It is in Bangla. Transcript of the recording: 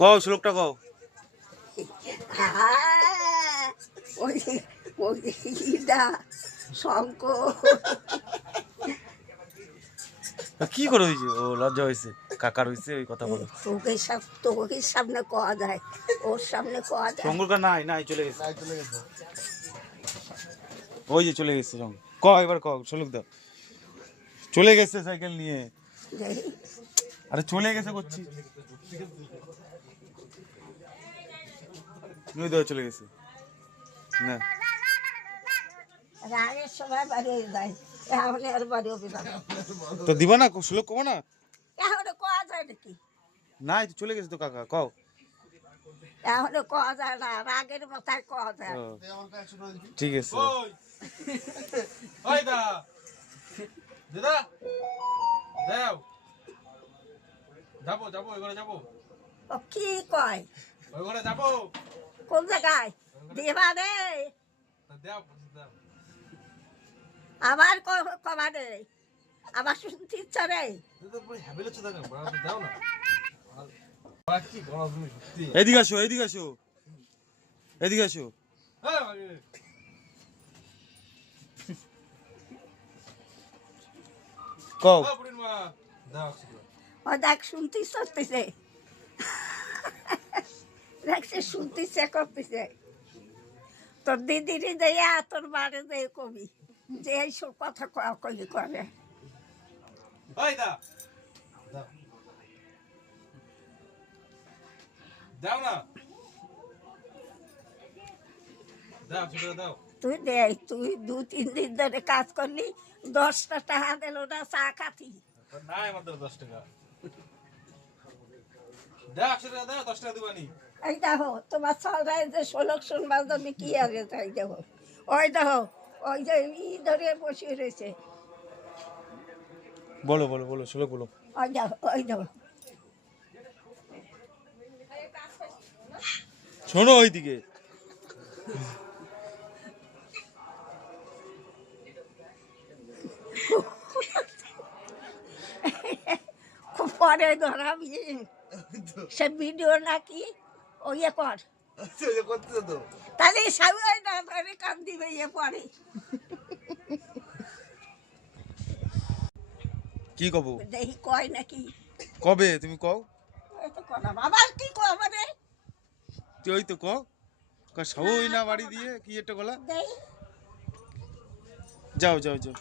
কও শ্লোকটা কও। ওই ওই ইদা শঙ্ক কি করে হয়েছে? ও লজ্জা হয়েছে, কাকার হয়েছে, ওই কথা বলো। তোকে সামনে কওয়া যায়, ওর সামনে কওয়া যায়। শঙ্করকা নাই নাই চলে গেছে, ওই যে চলে গেছে। ক এবার ক শ্লোক দাও। চলে গেছে সাইকেল নিয়ে। আরে চলে গেছে করছি, চলে গেছে না। রাগের সময় বাড়ি যায়, এখন আর বাড়ি হবে না। তো দিবা না শ্লোক কব না, এখন কওয়া যায় নাকি? নাই চলে গেছে তো কাকা, কও। এখন কওয়া যায় না, রাগের মাথায় কওয়া যায়। ঠিক আছে। ও কি কয়? কোন জায়গায় দিবা রে? আবার কবা রে? আবার শুনতে ইচ্ছা রে? এদিকে আসো, এদিকে আসো, এদিকে আসো। কও। ও দেখ শুনতে চলতেছে, দেখছে শুনতে ইচ্ছা করতেছে। তোর দিদিরই দেয়া তোর বাড়ি দিয়ে কবি যে এইসব কথা কলি করে। তুই দে, তুই 2-3 দিন ধরে কাজ করলি, 10টা টাকা দিল না চা খাতি। এই দেখো তোমার সবাই যে শোলক শুনবার জন্য কি আগে তাই দেখো, ওই দেখো ওই যে ধরে বসে রয়েছে। বলো বলো বলো শ্লোক বলো। ওই দেখো ওই দেখো। শোনো ওইদিকে। খুব পরে ধরাবি সে ভিডিও নাকি ও ইয়ে কর, তাহলে সবাই না ধরে কাম দিবে ইয়ে পরে। কি কব? দেখি কয় নাকি কবে তুমি কও। আবার কি কবে রে? তুই ওই তো কও, সবই না বাড়ি দিয়ে কি একটা গলা। দেখি যাও যাও যাও।